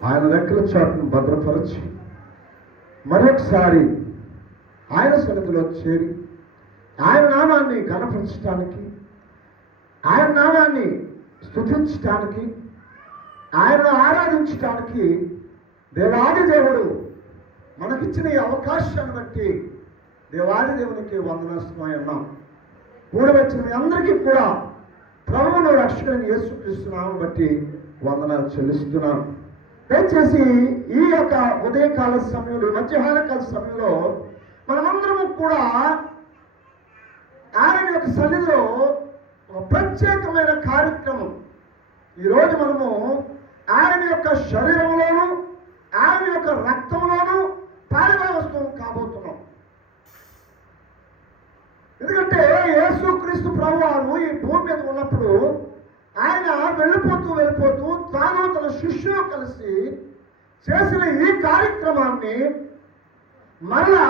ఆయన రెక్కల చాటును భద్రపరచి మరొకసారి ఆయన సన్నిధిలో చేరి ఆయన నామాన్ని ఘనపరచడానికి, ఆయన నామాన్ని స్తుతించడానికి, ఆయనను ఆరాధించడానికి దేవాది దేవుడు మనకిచ్చిన ఈ అవకాశాన్ని బట్టి దేవాది దేవునికి వందనాస్తమై ఉన్నాం. కూడి వచ్చిన మీ అందరికీ కూడా ప్రభువును రక్షకుడైన యేసుక్రీస్తు నామమును బట్టి వందనాలు చెల్లిస్తున్నాను. దయచేసి ఈ యొక్క ఉదయకాల సమయంలో, మధ్యాహ్నకాల సమయంలో మనమందరము కూడా ఆయన యొక్క సన్నిధిలో ఒక ప్రత్యేకమైన కార్యక్రమం, ఈరోజు మనము ఆయన యొక్క శరీరంలోను ఆయన యొక్క రక్తంలోను పాలుభాగస్తులం కాబోతున్నాం. ఎందుకంటే యేసుక్రీస్తు ప్రభువారు ఈ భూమి మీద ఉన్నప్పుడు ఆయన వెళ్ళిపోతూ తాను తన శిష్యులు కలిసి చేసిన ఈ కార్యక్రమాన్ని మరలా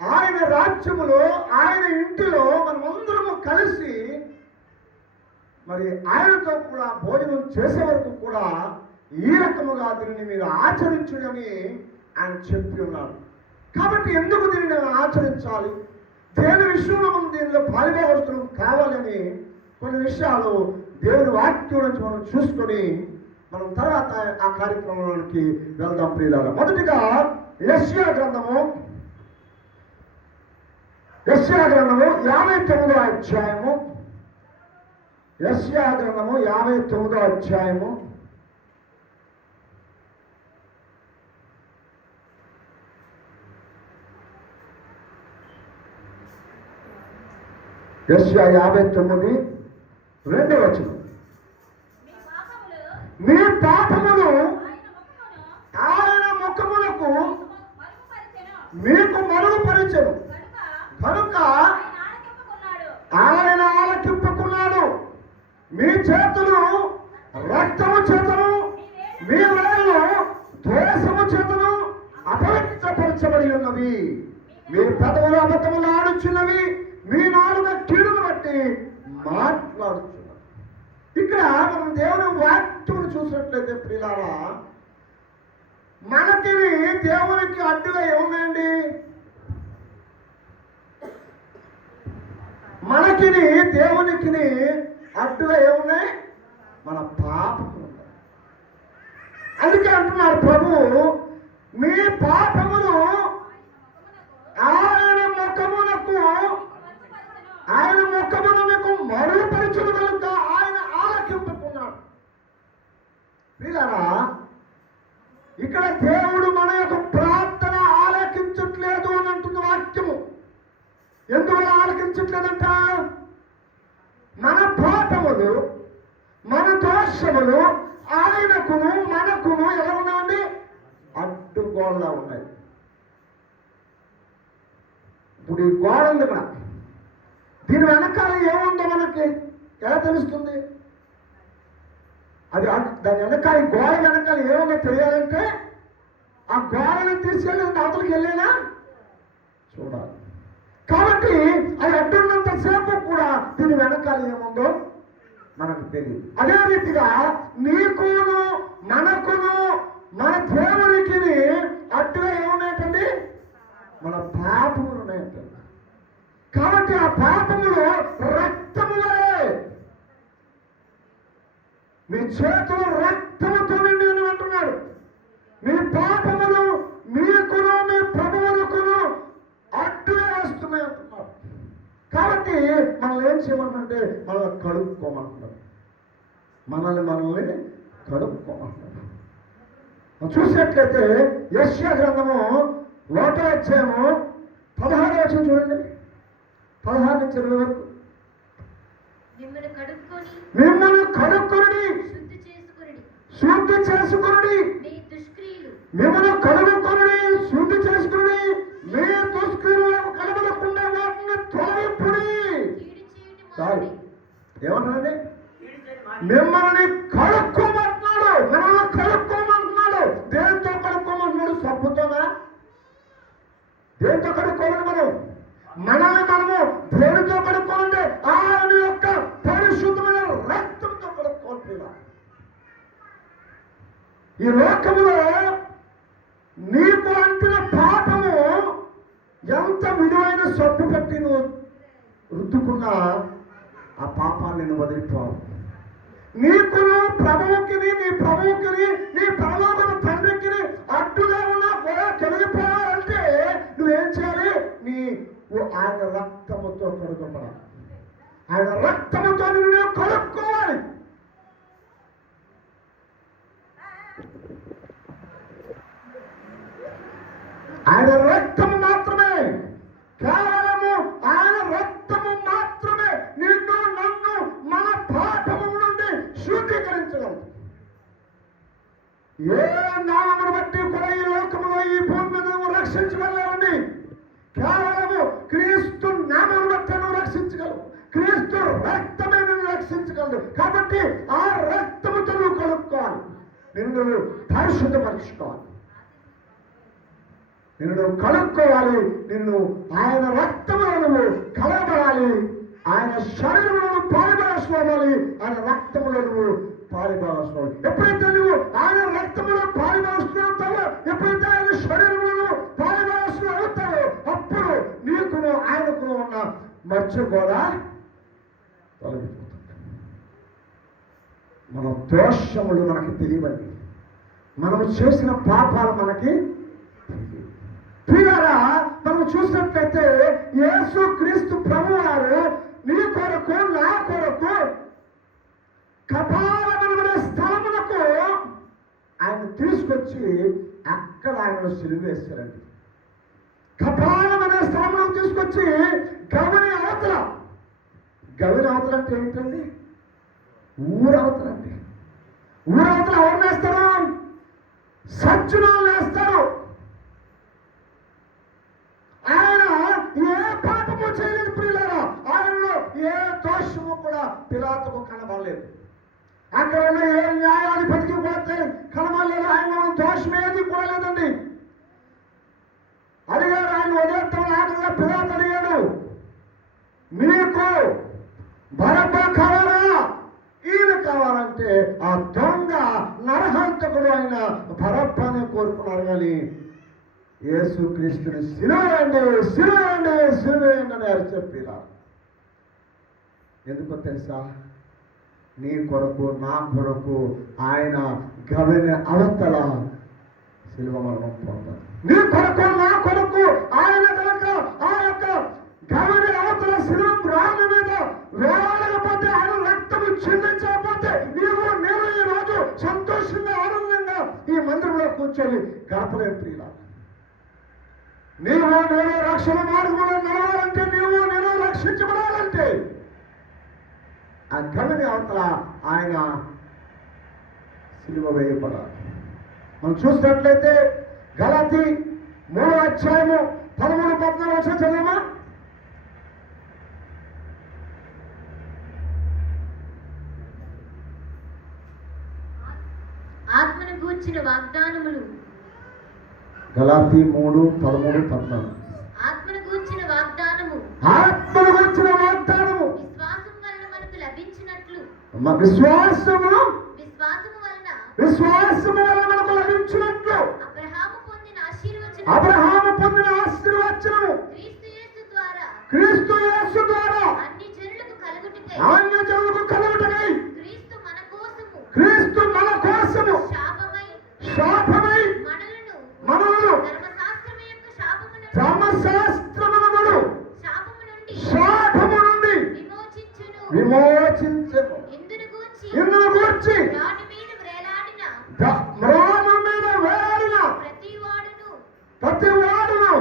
ఆయన రాజ్యములో, ఆయన ఇంటిలో మనమందరము కలిసి మరి ఆయనతో కూడా భోజనం చేసే వరకు కూడా ఈ రకముగా దీనిని మీరు ఆచరించుడని ఆయన చెప్పి ఉన్నారు. కాబట్టి ఎందుకు దీనిని ఆచరించాలి, దేని విషయంలో మనం దీనిలో పాలుభాగస్తులం కావాలని కొన్ని విషయాలు దేవుని వాక్యం నుంచి మనం చూసుకొని మనం తర్వాత ఆ కార్యక్రమానికి వెళ్దాం ప్రియులారా. మొదటిగా యెషయా గ్రంథము 59వ అధ్యాయము. యెషయా గ్రంథము 59వ అధ్యాయము. యెషయా 59 2వ వచనం. మీ పాపములు ఆయన ముఖములకు మీకు మరుగుపరిచెను కనుక ఆయన ఆలకింపుకున్నాడు. మీ చేతులు రక్తము చేతను, మీ వేళ్ళు ద్వేషము చేతను అపవిత్రపరచబడి ఉన్నవి. మీ పెదవులు అబద్ధములు ఆడుచున్నవి, మీ నాలుక కీడును బట్టి మాట్లాడుతున్నారు. ఇక్కడ మనం దేవుని వాక్యం చూసినట్లయితే ప్రియులారా, మనకి దేవునికి అడ్డుగా ఏముందండి? మనకి దేవునికి అడ్డుగా ఏమున్నాయి? మన పాపములు ఉన్నాయి. అందుకే అంటున్నారు ప్రభువు, మీ పాపములు ఆయన ముఖమును మీకు మరుగుపరచును కనుక ఆయన ఆలకింపుకున్నాడు. ప్రియులారా, ఇక్కడ దేవుడు మన యొక్క ప్రార్థన ఆలకించట్లేదు అని అంటుంది వాక్యము. ఎందువల్ల ఆలకించట్లేదంట? మన పాపములు, మన దోషములు ఆయనకును మనకును ఎలా ఉన్నాయండి? అడ్డుగోడలా ఉన్నాయి. ఇప్పుడు ఈ గోడ ఉంది ఇక్కడ, దీని వెనకాల ఏముందో మనకి ఎలా తెలుస్తుంది? అది దాని వెనకాల, గోడ వెనకాల ఏముందో తెలియాలంటే ఆ గోడని తీసుకెళ్ళి అవతలకి వెళ్ళేనా చూడాలి. కాబట్టి అది అడ్డున్నంత సేపు కూడా దీని వెనకాల ఏముందో మనకు తెలియదు. అదే రీతిగా నీకును మనకును మన దేవునికి అడ్డుగా ఏమున్నాయంటండి? మన పాపములు ఉన్నాయంట. కాబట్టి ఆ పాపములు రక్తములే. మీ చేతులు రక్తముతో నిండి అంటున్నాడు. మీ పాపములు మీకును మీ ప్రభువులకును అడ్డుగా వస్తున్నాయి అంటున్నాడు. కాబట్టి మనల్ని ఏం చేయమంటే మనల్ని కడుక్కోమంటున్నాడు. మనల్ని కడుక్కోమంటున్నాడు. చూసినట్లయితే యెషయా గ్రంథము 1వ అధ్యాయము 16వ వచనం చూడండి. 16 నుంచి 20 వరకు. మిమ్మల్ని కడుక్కొని శుద్ధి చేసుకుని, మిమ్మల్ని కడుక్కొని శుద్ధి చేసుకుని, మీ దుష్క్రియలను కలగకుండా వాటిని తొలగిపుడి. చాలు. ఏమన్నాడండి? మిమ్మల్ని కడుక్కోమంటున్నాడు. మనల్ని కడుక్కోమంటున్నాడు. దేంతో కడుక్కోమంటున్నాడు? సబ్బుతోనా? దేంతో కడుక్కోవాలి? మనల్ని మనము దేనితో కడుక్కోవాలంటే ఆయన యొక్క పరిశుద్ధమైన రక్తంతో కడుక్కోవాలి. ఈ లోకములో నీకు అంటిన పాపము ఎంత విలువైన సబ్బు పెట్టి నువ్వు రుద్దుకున్నా ఆ పాపాన్ని నువ్వు వదిలిపోవు. నీకు ప్రభువుకి నీ ప్రభువుకి నీ పరలోకపు తండ్రికి అడ్డుగా ఉన్నా కూడా తొలగిపోవాలంటే నువ్వేం చేయాలి? ఆయన రక్తముతో కడుగొనాలి. ఆయన రక్తముతో నువ్వు కడుక్కోవాలి. ఆయన రక్తము మాత్రమే, కేవలము ఆయన రక్తము మాత్రమే నిన్ను నన్ను మన పాపము నుండి శుద్ధీకరించగలదు. ఏ నామమును బట్టి కూడా ఈ లోకములో ఈ భూమి మీద నువ్వు రక్షించగలవండి. కేవలము క్రీస్తు నామమును బట్టి నువ్వు రక్షించగలవు. క్రీస్తు రక్తమే నిన్ను రక్షించగలదు. కాబట్టి ఆ రక్తముతో నువ్వు కలుపుకోవాలి. నిన్ను పరిశుద్ధపరచుకోవాలి. నిన్ను కలుపుకోవాలి. నిన్ను ఆయన రక్తములో నువ్వు కలబడాలి. ఆయన శరీరంలో పాలిభాగస్వామి, ఆయన రక్తములో నువ్వు పాలిభాగస్వామి. ఎప్పుడైతే నువ్వు ఆయన రక్తములో పాలిభాగస్వామి, ఎప్పుడైతే ఆయన శరీరంలో పాలిభాగస్వామి అవుతావో అప్పుడు నీకును ఆయనకు ఉన్న మధ్య కూడా తొలగిపోతుంది. మన దోషములు మనకి తెలియవండి. మనము చేసిన పాపాలు మనకి ప్రియులారా, మనం చూసినట్లయితే యేసు క్రీస్తు ప్రభువారు నీ కొరకు నా కొరకు కపాలమనే స్థలములకు ఆయన తీసుకొచ్చి అక్కడ ఆయన సిలువ వేశారండి. కపాలం అనే స్థలములకు తీసుకొచ్చి గవిని అవతల అంటే ఏంటండి? ఊరవతలండి. ఊరవతల ఎవరు వేస్తారు? సజ్జనులు వేస్తారు. ఆయన ఏ పాపము చేయలేదు ప్రియులారా. ఆయనలో ఏ దోషము కూడా పిలాతుకు కనబడలేదు. అక్కడ ఉన్న ఏ న్యాయాధిపతికి కూడా కనబడలేదు. ఆయన దోషం ఏది కూడా లేదండి. అడిగాడు, ఆయన వదిలేస్తామని ఆటగా పిలాతు అడిగాడు, మీకు బరబ్బా కావాలా ఈయన కావాలంటే ఆ దొంగ నరహంతకుడు ఆయన బరబ్బానే కోరుకున్నారు. కానీ యేసు క్రీస్తుని సిలువేయండి అని చెప్పిలా. ఎందుకో తెలుసా? నీ కొరకు నా కొరకు ఆయన గవిని అవతల సిలువ మరణం పొందారు. నీ కొరకు నా కొరకు ఆయన కనుక ఆ యొక్క గవిని అవతల సిలువ రాళ్ళ మీద వేలాడకపోతే, ఆయన రక్తము చిందించకపోతే నీవు నేను ఈ రోజు సంతోషంగా ఆనందంగా ఈ మందిరంలో కూర్చొని గడపలేని ప్రియులా. నీవు నేను రక్షణ మార్గంలో నడవాలంటే, నీవు నేను రక్షించబడాలంటే ఆ గవిని అవతల ఆయన సిలువ వేయబడాలి. మనం చూసినట్లయితే గలాతీ 3వ అధ్యాయము 13-14 చదివమా? ఆత్మను గూర్చిన వాగ్దానములు. గలాతీ 3:13-14. ఆత్మను గూర్చిన వాగ్దానము విశ్వాసం వలన మనకు లభించినట్లు. విశ్వాసము వలన మనకు లభించినట్లు అబ్రహాము పొందిన ఆశీర్వచనము క్రీస్తు యేసు ద్వారా అన్ని జనులకు కలుగుటకై క్రీస్తు మన కోసము శాపమై మనలను ధర్మశాస్త్రమును శాపము నుండి విమోచించెను. ఇందును గూర్చి మ్రాను మీద వేలాడిన ప్రతివాడును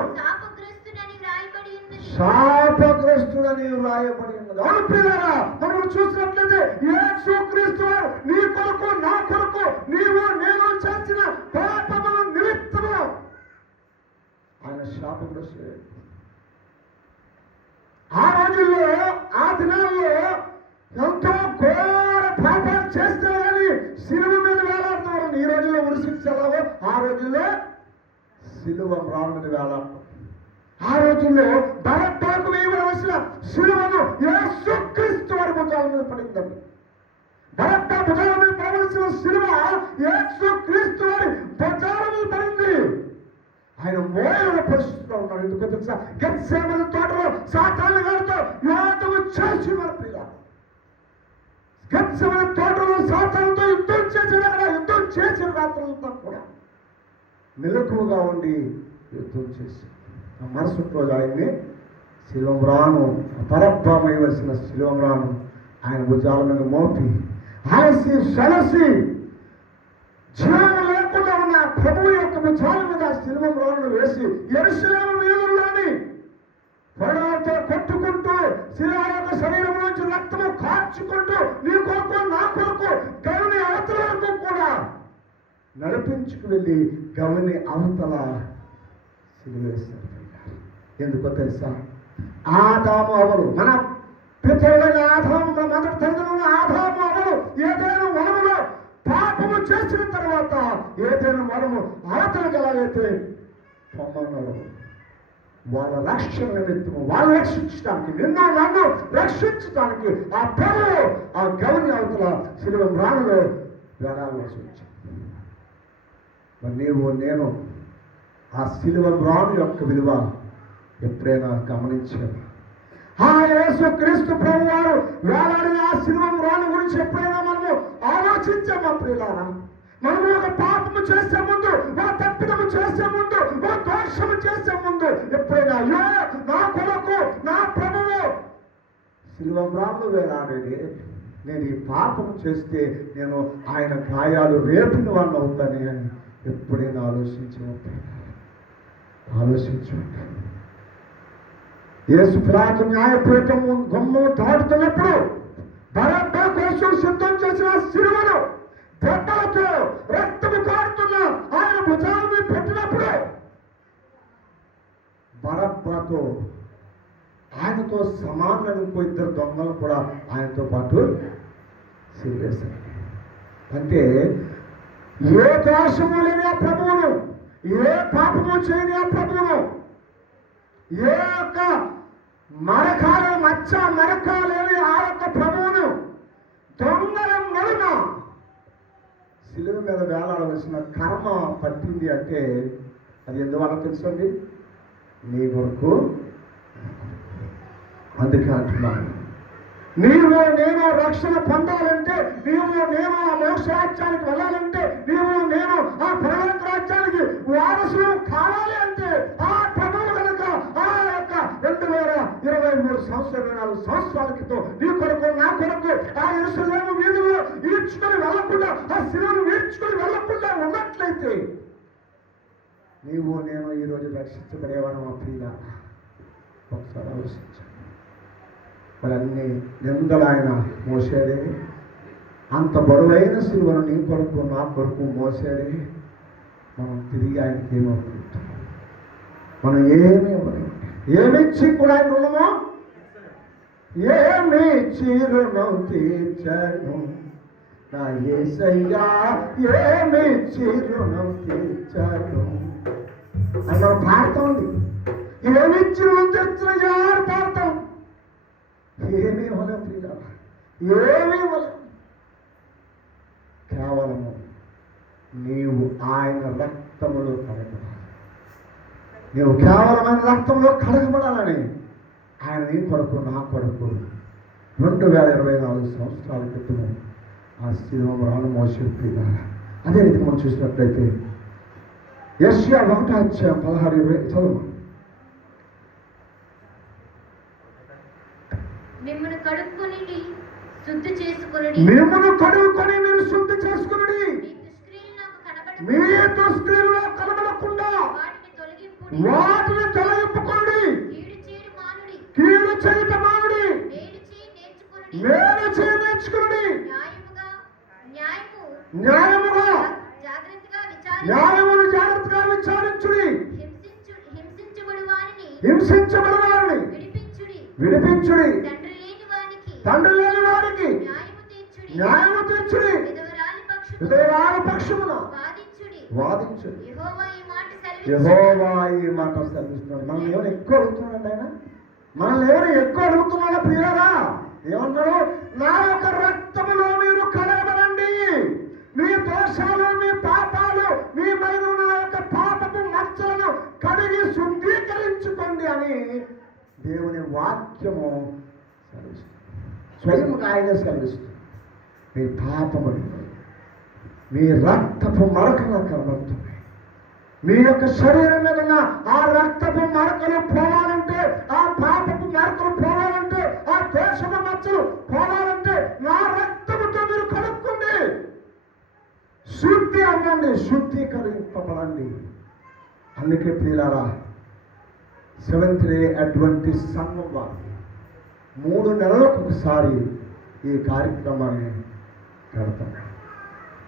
శాపగ్రస్తుడని వ్రాయబడి ఉన్నది. అవును ప్రియులారా, మనం చూసినట్లయితే యేసు క్రీస్తు వారు నీ కొరకు నా కొరకు నీవు నేను చేసిన పాపముల నిమిత్తము ఆయన శాపగ్రస్తుడు. ఆ రోజుల్లో ఆ దినాల్లో ఎంతో ఘోర పాపాలు చేస్తే కానీ సిలువ మీద వేలాడుతున్నారు. ఈ రోజుల్లో ఉరిశిక్షలాగో ఆ రోజుల్లో సిలువ మ్రాను మీద వేలాడుతారు. ఆ రోజుల్లో బరబ్బాకు వేయవలసిన సిలువను యేసు క్రీస్తు వారి భుజాల మీద పడిందండి. బరబ్బా భుజాల మీద పడవలసిన సిలువ యేసు క్రీస్తు పరిస్థితిలో ఉన్నాడు. ఎందుకో తెలుసా? గెత్సేమనే తోటలో సాతాను గారితో యుద్ధము చేసి మన ప్రియ గెత్సేమనే తోటలో సాతానుతో యుద్ధం చేసిన రాత్రులంతా కూడా మెలకువగా ఉండి యుద్ధం చేసి ఆ మరుసటి రోజు ఆయన్ని శిలోమ్రాను పరబ్రహ్మయ్యవలసిన శిలోమ్రాను ఆయన భుజాల మీద మోపి అలసి సలసి జీవం లేకుండా ఉన్న ప్రభువు యొక్క భుజాల మీద శిలోమ్రాను వేసి యెరూషలేము వీధుల్లోని పడవలతో కొట్టుకుంటూ శిలువ యొక్క శరీరం నుంచి రక్తము కార్చుకుంటూ నీ కొరకు నా కొరకు గవిని అవతల వరకు కూడా నడిపించుకు వెళ్ళి గవిని అవతల సిలువేశారు. ఎందుకో తెలుసా? ఆదాము అవరు, మన పితరులైన ఆదాము, మన మొదటి తల్లిదండ్రులైన ఆదాము అవరు ఏదైనా వనములో పాపము చేసిన తర్వాత ఏదైనా వనము అవతలకు ఎలాగైతే పొమ్మన్నారు, వాళ్ళ రక్షణ నిమిత్తము వాళ్ళు రక్షించడానికి, నిన్ను నన్ను రక్షించడానికి ఆ ప్రభువు ఆ గవిని అవతల శిలువ మ్రాణులో వేలాడవలసి వచ్చింది. మరి నీవు నేను ఆ శిలువ మ్రాణు యొక్క విలువ ఎప్పుడైనా గమనించాను? ఆ యేసు క్రీస్తు ప్రభు వారు వేలాడిన ఆ శిలువ మ్రాణు గురించి ఎప్పుడైనా మనము ఆలోచించామా ప్రియులారా? మనము ఒక పాపము చేసే ముందు, ఒక తప్పిదము చేసే ముందు, ఒక దోషము చేసే ముందు ఎప్పుడైనా అయ్యో నా కొరకు నా ప్రభువు శిలువ మ్రాణులు వేలాడేది, నేను ఈ పాపం చేస్తే నేను ఆయన గాయాలు రేపిన వాడిని అవుతానే అని ఎప్పుడైనా ఆలోచించండి. యేసు పిలాతు న్యాయపీఠం గుమ్మము దాటుతున్నప్పుడు బరబ్బా కోసం సిద్ధం చేసిన శిలువను దెబ్బలతో రక్తము కారుతున్న ఆయన భుజాల మీద పెట్టినప్పుడు బరబ్బాతో ఆయనతో సమానులను ఇంకో ఇద్దరు దొంగలు కూడా ఆయనతో పాటు సిలువేశారు. అంటే ఏ దోషము లేని ఆ ప్రభువును, ఏ పాపము చేయని ఆ ప్రభువును, ఏ యొక్క మచ్చ మరక లేని ఆ యొక్క ప్రభువును దొంగల నడుమ శిలువ మీద వేలాడవలసిన కర్మ పట్టింది అంటే అది ఎందువల్ల తెలుసండి? నీ కొరకు. అందుకే అంటున్నాను, నీవు నేను రక్షణ పొందాలంటే, నీవు నేను ఆ మోక్ష రాజ్యానికి వెళ్ళాలంటే, నీవు నేను ఆ పరలోక రాజ్యానికి వారసులు కావాలి అంటే ఆ ప్రభువు కనుక ఆ యొక్క 2023 సంవత్సరాల క్రితం నీ కొరకు నా కొరకు ఆ యెరూషలేము వీధుల్లో ఈడ్చుకొని వెళ్ళకుండా, ఆ శిలువను ఈడ్చుకొని వెళ్ళకుండా ఉన్నట్లయితే నీవు నేను ఈరోజు రక్షించబడేవాడు. మా ప్రియుల ఒకసారి ఆలోచించాను. మరి అన్ని నిందలు ఆయన మోసాడే, అంత బరువైన శిలువను నీ కొరకు నా కొరకు మోసాడే, మనం తిరిగి ఆయనకి ఏమవుతుంటాం? మనం ఏమీ ఇవ్వలేము. ఏమిచ్చి కూడా ఆయన రుణమో ఏమిచ్చి రుణం తీర్చను నా యేసయ్యా, ఏమిచ్చి రుణం తీర్చను అని మనం పాడుతోంది. ఏమిచ్చి రుణం తీర్చిన ఎవరు పాడతాం? ఏమీ ఇవ్వలేం ప్రియుల, ఏమీ ఇవ్వలేం. కేవలము నీవు ఆయన రక్తములో కడగబడాలి. నీవు కేవలమైన రక్తంలో కడగబడాలని ఆయన నీ కొరకు నా కొరకు 2024 సంవత్సరాల క్రితము ఆ శిలువ మ్రాణు మోసాడు ప్రియుల. అదే రీతి మనం చూసినట్లయితే యెషయా 1:16-20 చదువు. మిమ్మును కడుక్కొని శుద్ధి చేసుకొనుడి, మిమ్మును కడుక్కొని మీరు శుద్ధి చేసుకొనుడి, మీ దుష్క్రియలు నాకు కనబడకుండా వాటిని తొలగింపుకొనుడి, కీడు చేయుట మానుడి, మేలు చేయ నేర్చుకొనుడి, న్యాయమును జాగ్రత్తగా విచారించుడి, హింసించబడు వారిని విడిపించుడి, తండ్రి లేని వారికి న్యాయము తీర్చుడి, విధవరాలి పక్షమున వాదించుడి. యెహోవా ఈ మాట సెలవిస్తున్నాడు. మనల్ని ఎవరు ఎక్కువ అడుగుతున్నాడు? ఆయన మనల్ని ఎవరు ఎక్కువ అడుగుతున్నాడా ప్రియులారా? ఏమన్నాడు? నా యొక్క రక్తములో మీరు కడగబడండి, మీ దోషాలు, మీ పాపాలు, మీ మీద ఉన్న యొక్క పాపపు మచ్చలను కడిగి శుద్ధి వాక్యము సెలవిస్తుంది. స్వయంగా ఆయనే సెలవిస్తుంది. మీ పాపములు మీ రక్తపు మరకలు కనబడుతున్నాయి. మీ యొక్క శరీరం మీద ఉన్న ఆ రక్తపు మరకలు పోవాలంటే, ఆ పాపపు మరకలు పోవాలంటే, ఆ దోషపు మచ్చలు పోవాలంటే నా రక్తముతో మీరు కడుక్కోండి. శుద్ధి అనండి, శుద్ధీకరింపబడండి. అందుకే ప్రియులారా, సెవెంత్ డే అడ్వెంటిస్ట్ సంఘం వారు 3 నెలలకు ఒకసారి ఈ కార్యక్రమాన్ని పెడతారు.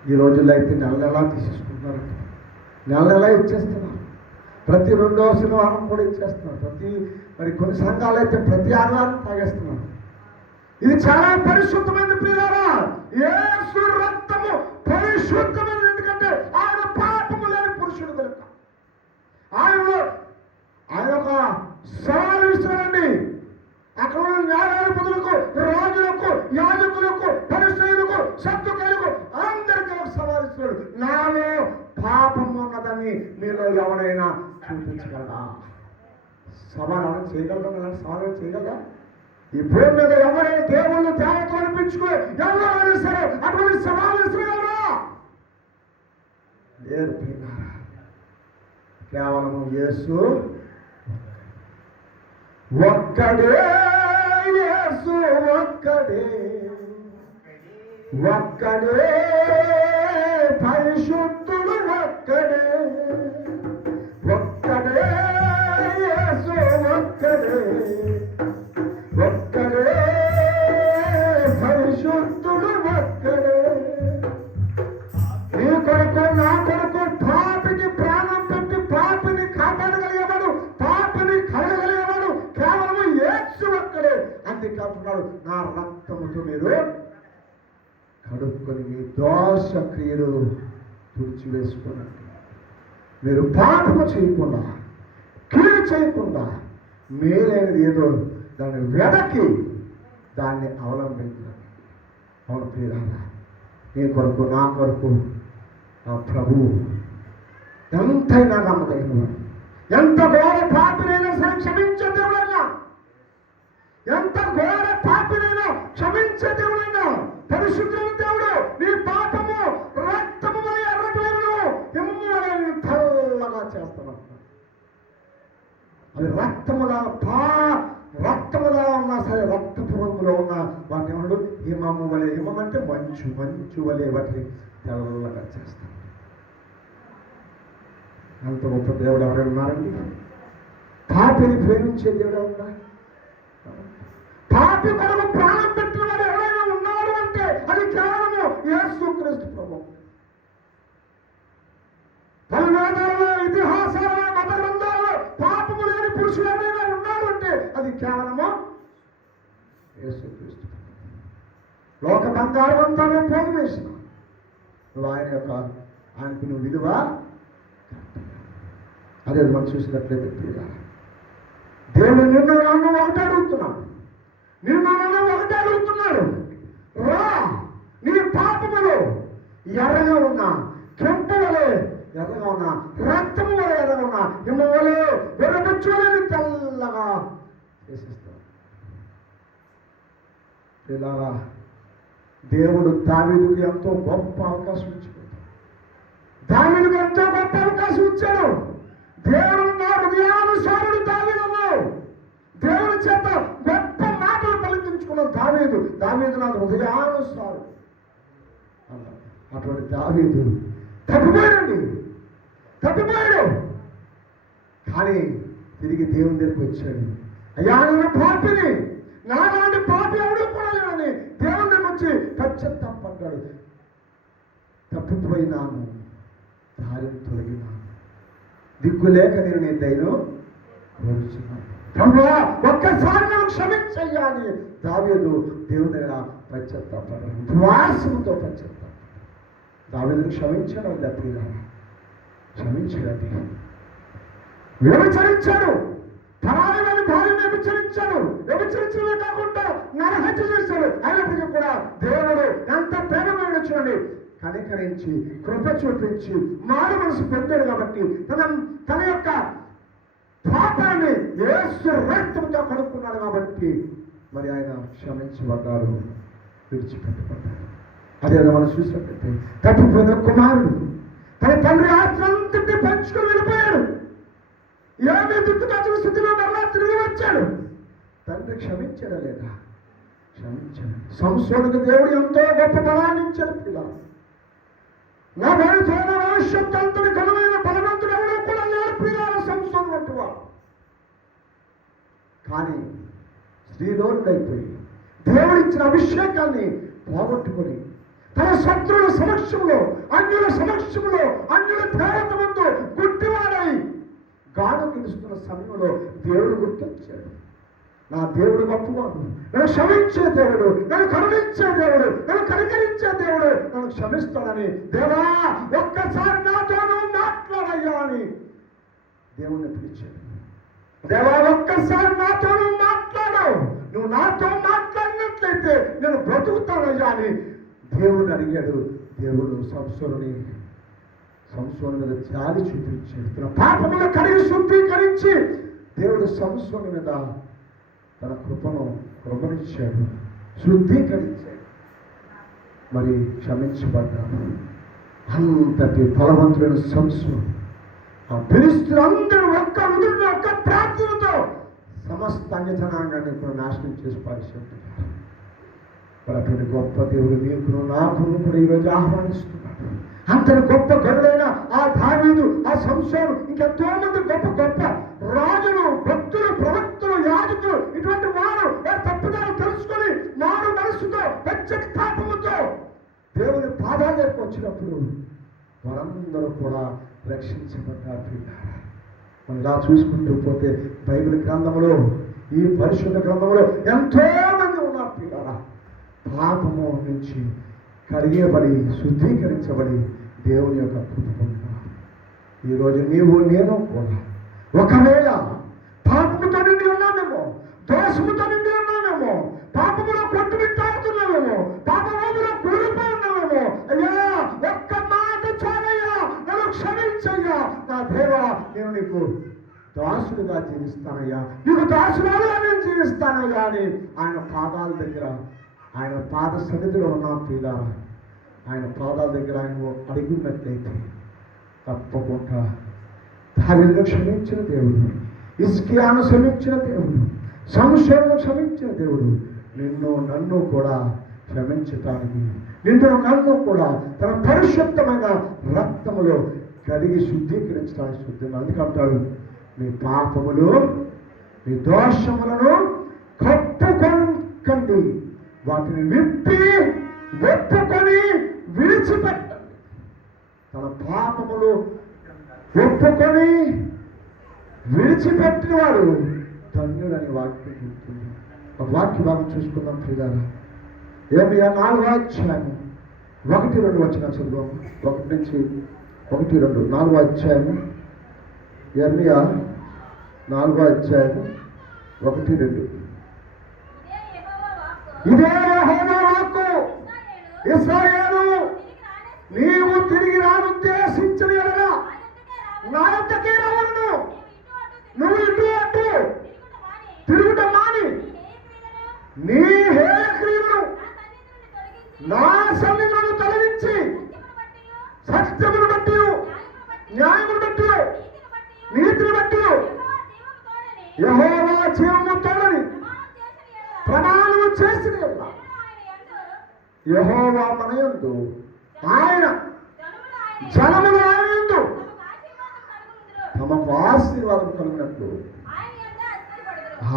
ఈ రోజుల్లో అయితే నెల తీసేసుకుంటున్నారు, నెల ఇచ్చేస్తున్నారు. ప్రతి 2వ శనివారం కూడా ఇచ్చేస్తున్నారు. మరి కొన్ని సంఘాలు అయితే ప్రతి ఆదివారం తాగేస్తున్నారు. ఇది చాలా పరిశుద్ధమైన ప్రియులారా. యేసు రక్తము పరిశుద్ధమైనది. ఎందుకంటే ఆయన పాపము లేని పురుషుడు కనుక ఆయన ఒక సవాలు ఇస్తున్నాడండి. అక్కడ ఉన్న న్యాయాధిపతులకు, రాజులకు, యాజకులకు, పరిసయ్యులకు, సద్దుకయ్యులకు అందరికీ ఒక సవాలు ఇస్తున్నాడు. నాలో పాపం ఉన్నదని మీలో ఎవరైనా చూపించగలరా? సవాలు చేయగలరా? సవాలు చేయగలరా? ఈ భూమి మీద ఎవరైనా దేవుళ్ళు దేవతలు అనిపించుకుని ఎవరైనా సరే అటువంటి సవాలు ఇస్తున్నారా? లేరు. కేవలము యేసు ఒక్కడే, యేసు ఒక్కడే, ఒక్కడే పరిశుద్ధుడు, ఒక్కడే, ఒక్కడే యేసు ఒక్కడే, ఒక్కడే పరిశుద్ధుడు, ఒక్కడే. నీ కొరకు నా కొరకు పాపిని ప్రాణం పెట్టి పాపిని కాపాడగలిగేవాడు, పాపిని కలగలిగేవాడు కేవలం యేసు ఒక్కడే. అంతేకాకుండా నా రక్తముతో మీరు కడుక్కొని మీ దోష క్రియలు తుడిచివేసుకున్నట్టు మీరు పాపము చేయకుండా, కీడు చేయకుండా మేలైనది ఏదో దాన్ని వెదకి దాన్ని అవలంబించాలి. అవును ప్రియులారా, నీ కొరకు నా కొరకు ఆ ప్రభువు ఎంతైనా నమ్మదగినవాడు. ఎంత ఘోర పాపినైనా సరే క్షమించే దేవుడైనా, ఎంత ఘోర పాపినైనా క్షమించే దేవుడైనా, పరిశుద్ధుల దేవుడు. నీ పాపము రక్తము వలె ఎర్రటివేరును, హిమము వలె తెల్లగా చేస్తాను. అది రక్తములా ఉన్నా సరే, రక్తపురంలో ఉన్న వాటిని ఏమన్నాడు? హిమము వలె. హిమం అంటే మంచు వలె వాటిని తెల్లగా చేస్తాను. అంత గొప్ప దేవుడు ఎవరైనా ఉన్నారండి? పాపిని ప్రేమించే దేవుడు ఎవరున్నా? పాపి కొరకు ప్రాణం పెట్టిన వాడు ఎవరైనా ఉన్నారు అంటే అది కేవలము యేసుక్రీస్తు ప్రభువు. పలువేదాలలో, ఇతిహాసాలలో, మత గ్రంథాలలో పాపము లేని పురుషులు ఎవరైనా ఉన్నారు అంటే అది కేవలము యేసుక్రీస్తు. లోక బంగారం అంతా పోగు వేసిన నువ్వు ఆయనకు నువ్వు విలువ. అదే మనం చూసినట్లయితే దేవుడు నిన్ను నన్ను ఒకటే అడుగుతున్నాడు. రా, నీ పాపములు ఎర్రగా ఉన్నా, కెంపు వలె ఎర్రగా ఉన్నా, రక్తము వలె ఎర్రగా ఉన్నా, హిమ వలె ఎర్రబొచ్చు వలె తెల్లగా చేసేస్తాడు. ఇలాగా దేవుడు దావీదుకు ఎంతో గొప్ప అవకాశం ఇచ్చాడు. దావీదుకు ఎంతో గొప్ప అవకాశం ఇచ్చాడు. దేవుడు నా హృదయానుసారుడు దావీదన్నాడు. దేవుడి చేత గొప్ప మాటలు పలికించుకున్నాడు దావీదు నా హృదయానుసారుడు. అటువంటి దావీదు తప్పిపోయాడు. కానీ తిరిగి దేవుని దగ్గరికి వచ్చాడు. అయ్యా, నేను పాపిని, నాలాంటి పాపి ఎవడు కూడా లేడని దేవుని దగ్గర వచ్చి పశ్చాత్తాపడ్డాడు. తప్పిపోయినాను, దారిని తొలగినాను, దిక్కులేక నేను నీ దయను కోరుచున్నాను. ప్రభువా, ఒక్కసారి నన్ను క్షమించయ్యా అని దావీదు దేవుని దగ్గర పశ్చాత్తాపడ్డాడు. ఉపవాసంతో పశ్చాత్తాపడ్డాడు. దావీదును క్షమించాడు. ప్రియుల క్షమించాడండి. వ్యభిచరించాడు, పరాయి వారి భార్యను వ్యభిచరించాడు. వ్యభిచరించడమే కాకుండా నరహత్య చేశాడు. అయినప్పటికీ కూడా దేవుడు ఎంత ప్రేమమైన చూడండి, కనికరించి కృప చూపించి మారు మనసు పొందాడు. కాబట్టి తన యొక్క పాపాన్ని యేసు రక్తంతో కడుక్కున్నాడు కాబట్టి మరి ఆయన క్షమించబడ్డాడు, విడిచిపెట్టబడ్డాడు. అదే మనం చూసినట్లయితే తప్పిపోయిన కుమారుడు తన తండ్రి ఆస్తంతటి పంచుకొని వెళ్ళిపోయాడు. ఏమీ దిక్కుదాచిన స్థితిలో మరలా తిరిగి వచ్చాడు. తండ్రి క్షమించడా లేదా? క్షమించాడు. సంసోనుకు దేవుడు ఎంతో గొప్ప బలాన్ని ఇచ్చాడు. పిల్లలు, నా భవిష్యత్తు అంతటి ఘనమైన బలవంతుడు ఎవడో కూడా లేడు పిల్లలు, సంసోను వంటి వాడు. కానీ స్త్రీలోనుడైపోయి దేవుడిచ్చిన అభిషేకాన్ని పోగొట్టుకొని తన శత్రువుల సమక్షంలో, అన్యుల సమక్షంలో, అన్యుల దేవత ముందు గుడ్డివాడై గాను గెలుస్తున్న సమయంలో దేవుడు గుర్తొచ్చాడు. నా దేవుడు గొప్పవాడు, నన్ను క్షమించే దేవుడు, నన్ను కరుణించే దేవుడు, నన్ను కనికరించే దేవుడు, నన్ను క్షమిస్తాడని, దేవా ఒక్కసారి నాతో నువ్వు మాట్లాడయ్యా అని దేవుణ్ణి పిలిచాడు. దేవా ఒక్కసారి నాతో నువ్వు మాట్లాడావు, నువ్వు నాతో మాట్లాడినట్లయితే నేను బ్రతుకుతానయ్యా అని దేవుడు అడిగాడు. దేవుడు సంసోనుని మీద జాలి చూపించాడు. తన పాపములను కడిగి శుద్ధీకరించి దేవుడు సంసోను మీద తన కృపనిచ్చాడు, శుద్ధీకరించాడు. మరి క్షమించబడ్డాడు. అంతటి బలవంతుడైన సంసోను ఆ ఫిలిష్తీయులందరూ ఒక్క ఉదురులో, ఒక్క ప్రార్థనతో సమస్త అన్యజనాంగాన్ని కూడా నాశనం చేసి పారిపోతున్నారు. అటువంటి గొప్ప దేవుడు నీకును నాకును కూడా ఈరోజు ఆహ్వానిస్తున్నాడు. అంతటి గొప్ప గరుడైన ఆ దావీదు, ఆ సంసోను, ఇంకెంతో మంది గొప్ప గొప్ప రాజులు, భక్తులు, ప్రవక్తలు, యాజకులు, ఇటువంటి వారు తప్పుదారు తెలుసుకొని మారు మనసుతో, పశ్చాత్తాపముతో దేవుని పాదాల దగ్గరకు వచ్చినప్పుడు వారందరూ కూడా రక్షించబడ్డారు. మనం ఇలా చూసుకుంటూ పోతే బైబిల్ గ్రంథంలో, ఈ పరిశుద్ధ గ్రంథంలో ఎంతో మంది ఉన్నారు పిల్లరా. పాపము నుంచి కడిగబడి శుద్ధీకరించబడి దేవుని యొక్క కృప పొందుతారు. ఈరోజు నీవు నేను కూడా ఒకవేళ పాపముతో నిండి ఉన్నామేమో, దోషముతో నిండి ఉన్నామేమో, పాపములో కొట్టుమిట్టాడుతున్నామేమో, పాపములో కూలిపోయి ఉన్నామేమో, అయ్యా ఒక్క మాట చాలయ్యా, నన్ను క్షమించయ్యా, నా దేవా నేను నీకు దాసుడుగా జీవిస్తానయ్యా, నీకు దాసుడుగా నేను జీవిస్తానయ్యా అని ఆయన పాదాల దగ్గర, ఆయన పాద సన్నిధిలో ఉన్న ప్రియులారా, ఆయన పాదాల దగ్గర ఆయన అడిగినట్లయితే తప్పకుండా దావీదును క్షమించిన దేవుడు, హిజ్కియాను క్షమించిన దేవుడు, సంసోనును క్షమించిన దేవుడు నిన్ను నన్ను కూడా క్షమించటానికి, నిన్ను నన్ను కూడా తన పరిశుద్ధమైన రక్తములో కడిగి శుద్ధీకరించడానికి శుద్ధంగా. అందుకంటాడు, మీ పాపములు, మీ దోషములను కప్పుకొనకండి, వాటిని విప్పి ఒప్పుకొని విడిచిపెట్టండి. తన పాపములు ఒప్పుకొని విడిచిపెట్టిన వాడు ధన్యుడని వాక్యం చెప్తుంది. ఒక వాక్య భాగం చూసుకుందాం ప్రియులారా. యిర్మీయా 4వ అధ్యాయము 1-2 వచనాలు చదువు. 1 నుంచి 1-2 4వ అధ్యాయము, యిర్మీయా 4వ అధ్యాయము 1-2. ఇదే యెహోవా వాక్కు, ఇశ్రాయేలు నీవు తిరిగి రానుద్దేశించిన యెడల నా యొద్దకే రావలను. నువ్వు ఇటు అటు తిరుగుట మాని నీ హేయ క్రియలను నా సన్నిధిని తొలగించి సత్యమును బట్టి, న్యాయమును బట్టి, నీతిని బట్టి యెహోవా జీవము తోడని ప్రమాణము చేసిన యెహోవా మన యందు, ఆయన జనములు ఆయన యందు తమకు ఆశీర్వాదం కలిగినట్లు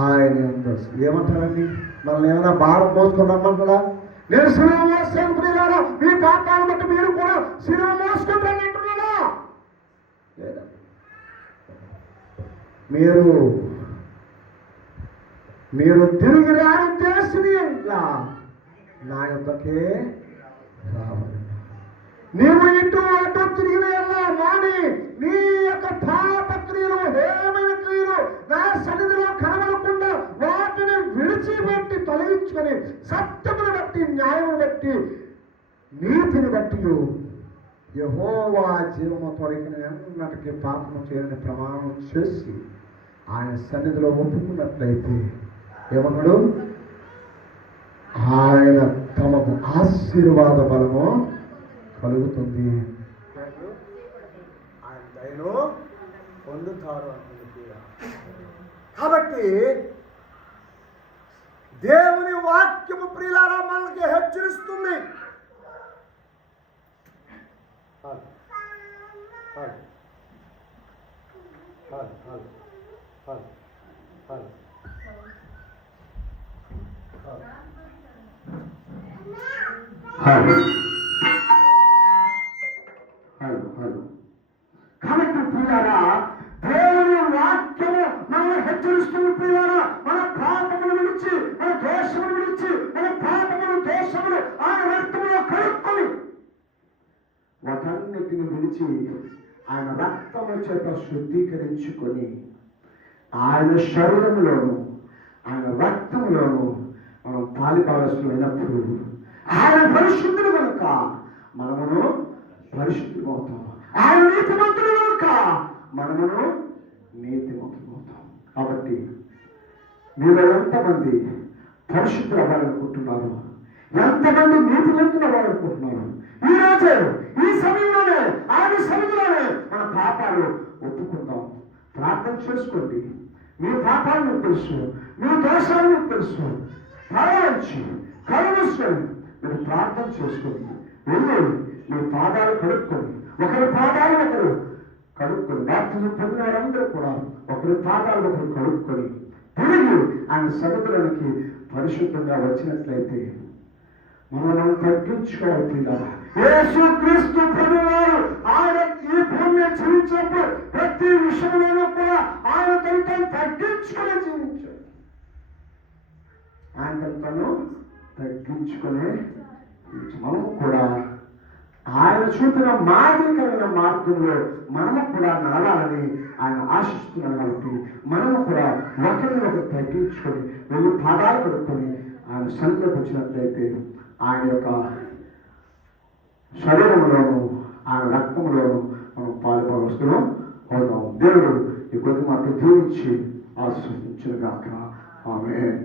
ఆయన యందు. ఏమంటారండి? మనల్ని ఏమైనా భారం మోసుకొని రమ్మంటారా? నేను సిలువ మోస్తాను ప్రియులారా, మీ పాపాలను బట్టి మీరు కూడా సిలువ మోసుకుంటాను అంటున్నారా? లేదా? మీరు తిరిగి రానుద్దేశిని అంట్లా నా యొద్దకే రావాలి. నీవు ఇటు అటు తిరిగిన ఎలా మాని నీ యొక్క పాప క్రియలు, హేయమైన క్రియలు నా సన్నిధిలో కనబడకుండా వాటిని విడిచిపెట్టి తొలగించుకొని సత్యమును బట్టి, న్యాయమును బట్టి, నీతిని బట్టి యెహోవా జీవము తొలగిన ఎన్నటికీ పాపము చేయని ప్రమాణం చేసి ఆయన సన్నిధిలో ఒప్పుకున్నట్లయితే ఏమన్నాడు? ఆయన తమకు ఆశీర్వాద బలము కలుగుతుంది, ఆయన దయను పొందుతారు అంటుంది. కాబట్టి దేవుని వాక్యము ప్రియులారా మనకి హెచ్చరిస్తుంది. కాబట్టి ప్రియులారా దేవుని వాక్యము మనం హెచ్చరిస్తుంది. ప్రియులారా మన పాపములు విడిచి, మన దోషములు విడిచి, మన పాపములు దోషములు ఆయన రక్తములో కలుపుకొని వాటన్నిటిని విడిచి ఆయన రక్తము చేత శుద్ధీకరించుకొని ఆయన శరీరంలోను ఆయన రక్తంలోను మనం పాలిపాలసులైనప్పుడు ఆయన పరిశుద్ధులు కనుక మనమును పరిశుద్ధమవుతాం. ఆయన నీతిమంతులు కనుక మనమును నీతిమంతులవుతాం. కాబట్టి మీరు ఎంతమంది పరిశుద్ధులు అవ్వాలనుకుంటున్నారు? ఎంతమంది నీతిమంతులు అవ్వాలనుకుంటున్నారు? ఈ రోజే, ఈ సమయంలోనే, ఆయన సమయంలోనే మన పాపాలు ఒప్పుకుందాం. ప్రార్థన చేసుకోండి. మీ పాపాలు మీకు తెలుసు, మీ దోషాలు మీకు తెలుసు. ప్రారంభించి కలుగుకొని మీరు ప్రార్థన చేసుకోండి. వెళ్ళి మీ పాదాలు కడుక్కొని, ఒకరి పాదాలు ఒకరు కడుక్కొని, బాప్తిజం పొందిన వారందరూ కూడా ఒకరి పాదాలు ఒకరు కడుక్కొని తిరిగి ఆయన సన్నిధిలోనికి పరిశుద్ధంగా వచ్చినట్లయితే మనం తగ్గించుకోవాలి. యేసుక్రీస్తు ప్రభువారు ఆయన ఈ భూమిని జీవించినప్పుడు ప్రతి విషయంలో కూడా ఆయన తను తగ్గించుకునే జీవించాడు. ఆయన తను తగ్గించుకునే మనము కూడా ఆయన చూపిన మాదిరికరమైన మార్గంలో మనము కూడా నడవాలని ఆయన ఆశిస్తున్నాడు. కాబట్టి మనము కూడా ఒకరిని ఒకరు తగ్గించుకొని వెళ్ళి పాదాలు కడుక్కొని ఆయన సన్నిధిలోకి వచ్చినట్లయితే ఆయన యొక్క శరీరంలోను ఆయన రక్తంలోను మనం పాలుపరుస్తున్నాం అవుతాం. దేవుడు ఈ కొద్ది మాటలు దీవించి ఆశీర్వదించుగాక. ఆమేన్.